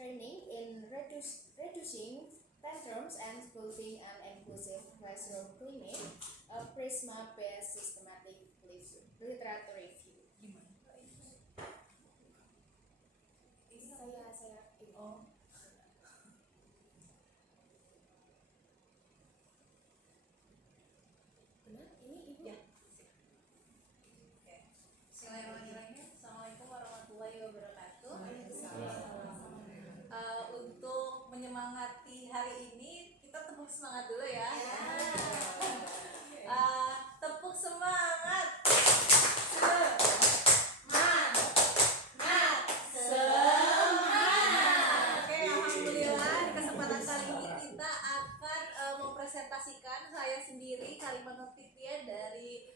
training in reducing tantrums and building an inclusive classroom climate, a Prisma-based systematic literature review. Saya Oh. Benar? Ini Ibu? Ya. Oke. Bismillahirrahmanirrahim. Assalamualaikum warahmatullahi wabarakatuh. Untuk menyemangati hari ini, kita tepuk semangat dulu ya. Tepuk semangat. Mempresentasikan saya sendiri Kalimantan Fitria dari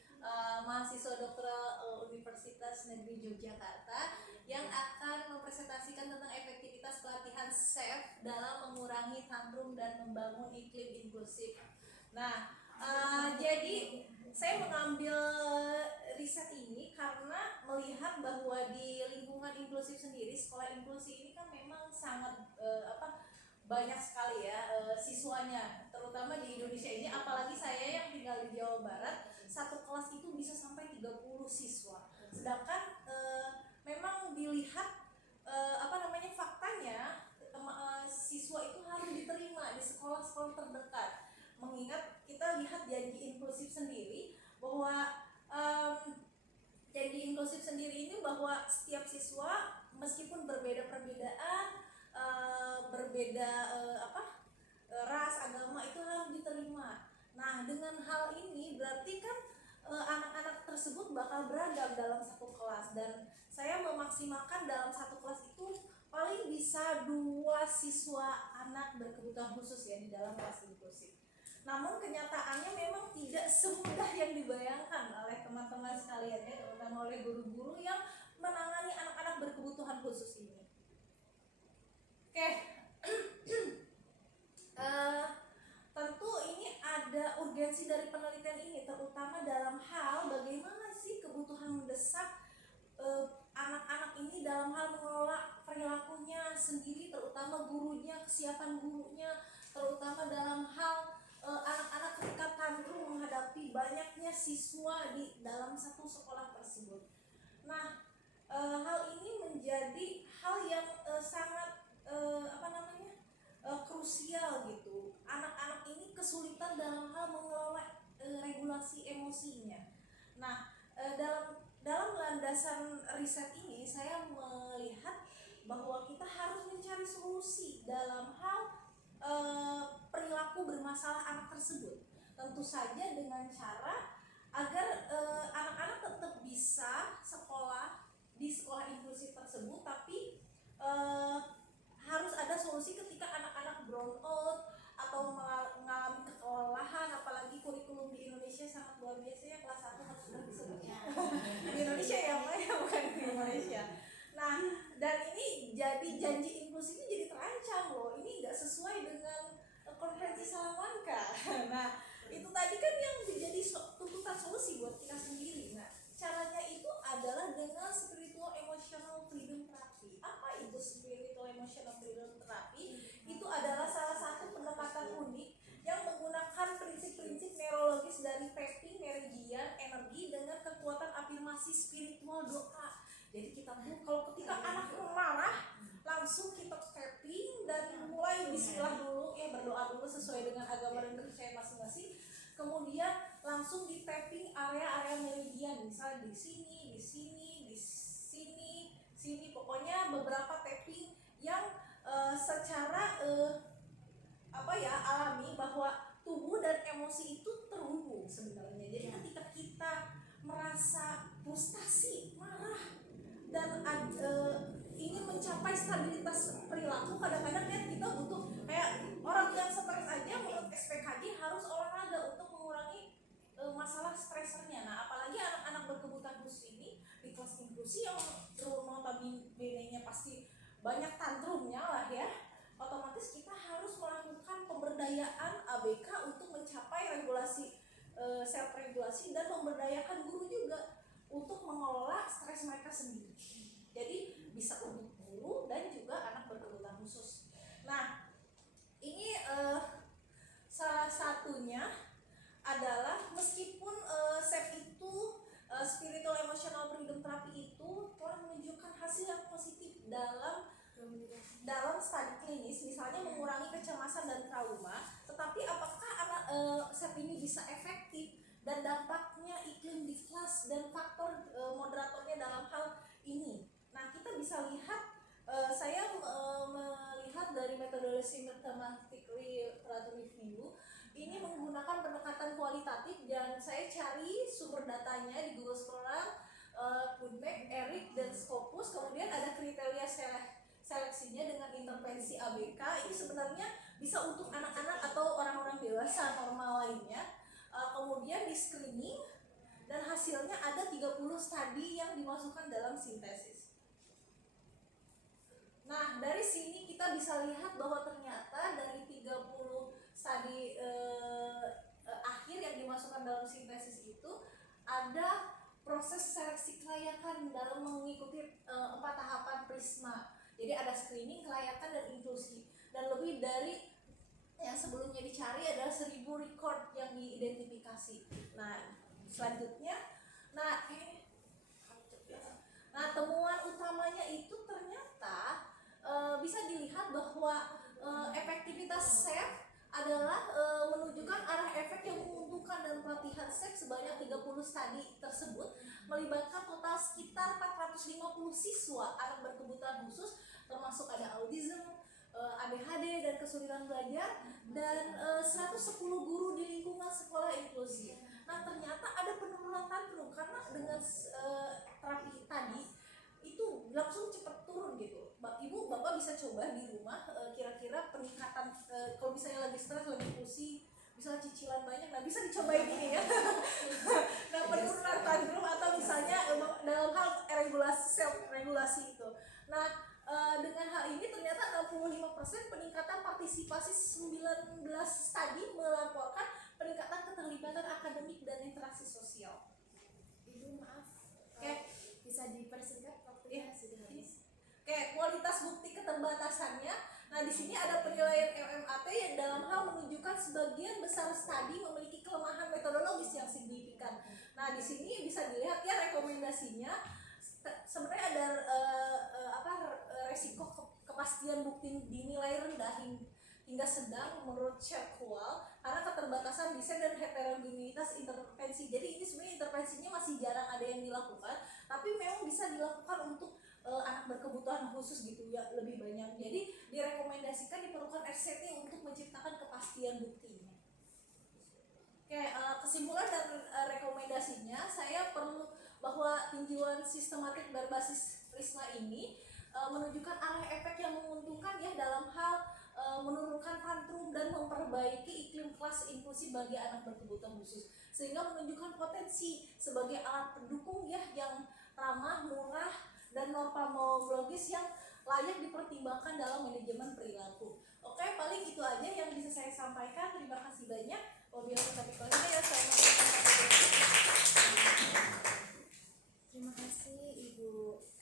mahasiswa doktoral Universitas Negeri Yogyakarta yang akan mempresentasikan tentang efektivitas pelatihan SAFE dalam mengurangi tantrum dan membangun iklim inklusif. Nah, jadi saya mengambil riset ini karena melihat bahwa di lingkungan inklusif sendiri, sekolah inklusi ini kan memang sangat banyak sekali ya siswanya, terutama di Indonesia ini, apalagi saya yang tinggal di Jawa Barat, satu kelas itu bisa sampai 30 siswa. Sedangkan memang dilihat faktanya siswa itu harus diterima di sekolah-sekolah terdekat. Mengingat kita lihat janji inklusif sendiri bahwa janji inklusif sendiri ini bahwa setiap siswa meskipun berbeda perbedaan, ras, agama itu harus diterima. Nah, dengan hal ini berarti kan anak-anak tersebut bakal beragam dalam satu kelas, dan saya memaksimalkan dalam satu kelas itu paling bisa 2 siswa anak berkebutuhan khusus ya di dalam kelas inklusif. Namun kenyataannya memang tidak semudah yang dibayangkan oleh teman-teman sekalian ya, terutama oleh guru-guru yang menangani anak-anak berkebutuhan khusus ini. Oke. Tentu ini ada urgensi dari penelitian ini, terutama dalam hal bagaimana sih kebutuhan mendesak anak-anak ini dalam hal mengelola perilakunya sendiri, terutama gurunya, kesiapan gurunya, terutama dalam hal anak-anak ketika tantrum menghadapi banyaknya siswa di dalam satu sekolah tersebut. Nah, hal ini menjadi hal yang sangat krusial gitu. Anak-anak ini kesulitan dalam hal mengelola regulasi emosinya. Nah, dalam landasan riset ini saya melihat bahwa kita harus mencari solusi dalam hal perilaku bermasalah anak tersebut. Tentu saja dengan cara agar anak-anak tetap bisa sekolah di sekolah inklusif tersebut, tapi harus ada solusi ketika anak-anak brown out atau mengalami kelelahan, apalagi kurikulum di Indonesia sangat luar biasa ya, kelas 1 harus sudah disebutnya di Indonesia ya, bukan di Malaysia. Nah, dan ini jadi janji inklusi ini jadi terancam loh, ini nggak sesuai dengan konferensi Salamanca. Nah, itu tadi kan yang menjadi tuntutan solusi buat kita sendiri. Nah, caranya itu adalah dengan spiritual emotional freedom therapy. Apa itu spiritual emotional freedom therapy? Itu adalah salah satu pendekatan unik yang menggunakan prinsip-prinsip neurologis dari tapping meridian energi dengan kekuatan afirmasi spiritual doa. Jadi kita kalau ketika anak marah, langsung kita tapping dan mulai bismillah dulu ya, berdoa dulu sesuai dengan agama dan kepercayaan masing-masing. Kemudian langsung di tapping area-area meridian, misalnya di sini, pokoknya beberapa tapping yang secara alami bahwa tubuh dan emosi itu terhubung sebenarnya. Jadi ketika kita merasa frustasi, marah, dan ingin mencapai stabilitas perilaku, kadang-kadang kan kita butuh, kayak orang yang stres aja menurut SPKJ harus olahraga untuk mengurangi masalah stresernya. Nah, apalagi anak-anak berkebutuhan khusus ini di kelas inklusi yang notabene-nya pasti banyak tantrumnya lah ya, otomatis kita harus melakukan pemberdayaan ABK untuk mencapai regulasi self regulasi dan memberdayakan guru juga untuk mengelola stres mereka sendiri. Jadi bisa untuk guru dan juga anak berkebutuhan khusus hasil yang positif dalam studi klinis, misalnya mengurangi kecemasan dan trauma. Tetapi apakah SEP ini bisa efektif dan dampaknya iklim di kelas dan faktor moderatornya dalam hal ini? Nah, kita bisa lihat, saya melihat dari metodologi mathematic literature review ini menggunakan pendekatan kualitatif, dan saya cari sumber datanya di Google Scholar, PubMed, ERIC, dan Scopus. Kemudian ada kriteria seleksinya dengan intervensi ABK. Ini sebenarnya bisa untuk anak-anak atau orang-orang dewasa normal lainnya. Kemudian di screening, dan hasilnya ada 30 studi yang dimasukkan dalam sintesis. Nah, dari sini kita bisa lihat bahwa ternyata dari 30 studi akhir yang dimasukkan dalam sintesis itu ada proses seleksi kelayakan dalam mengikuti 4 tahapan Prisma. Jadi ada screening, kelayakan, dan inklusi. Dan lebih dari yang sebelumnya dicari adalah 1000 record yang diidentifikasi. Nah, selanjutnya, temuan utamanya itu ternyata bisa dilihat bahwa efektivitas SEP adalah menunjukkan arah efek yang menguntungkan, dan pelatihan SEP sebanyak 30 studi tersebut melibatkan total sekitar 450 siswa anak berkebutuhan khusus, termasuk ada autism, ADHD, dan kesulitan belajar, dan 110 guru di lingkungan sekolah inklusi. Nah, ternyata ada penurunan tantrum karena dengan terapi tadi itu langsung cepat turun gitu. Ibu bapak bisa coba di rumah, kira-kira peningkatan kalau misalnya lagi stres, lagi pusing, bisa cicilan banyak, nah bisa dicobain ini ya. Nah, penurunan tantrum atau misalnya dalam hal regulasi self regulasi itu. Nah, dengan hal ini ternyata 65% peningkatan partisipasi 19 studi melaporkan peningkatan keterlibatan akademik dan interaksi sosial. Ibu maaf, bisa dipersingkat waktunya sudah habis. Kualitas bukti keterbatasannya. Nah, di sini ada penilaian MMAT yang dalam hal menunjukkan sebagian besar studi memiliki kelemahan metodologis yang signifikan. Nah, di sini bisa dilihat ya rekomendasinya. Sebenarnya ada resiko kepastian bukti dinilai rendah hingga sedang menurut Sherkwall karena keterbatasan desain dan heterogenitas intervensi. Jadi ini sebenarnya intervensinya masih jarang ada yang dilakukan, tapi memang bisa dilakukan untuk anak berkebutuhan khusus gitu ya, lebih banyak. Jadi direkomendasikan diperlukan RCT untuk menciptakan kepastian buktinya. Kesimpulan dan rekomendasinya, saya perlu bahwa tinjauan sistematik berbasis Prisma ini menunjukkan arah efek yang menguntungkan ya dalam hal menurunkan tantrum dan memperbaiki iklim kelas inklusi bagi anak berkebutuhan khusus, sehingga menunjukkan potensi sebagai alat pendukung ya yang ramah, murah, dan normatif yang layak dipertimbangkan dalam manajemen perilaku. Oke, paling itu aja yang bisa saya sampaikan. Terima kasih banyak. Wabillahi taufiq wal hidayah.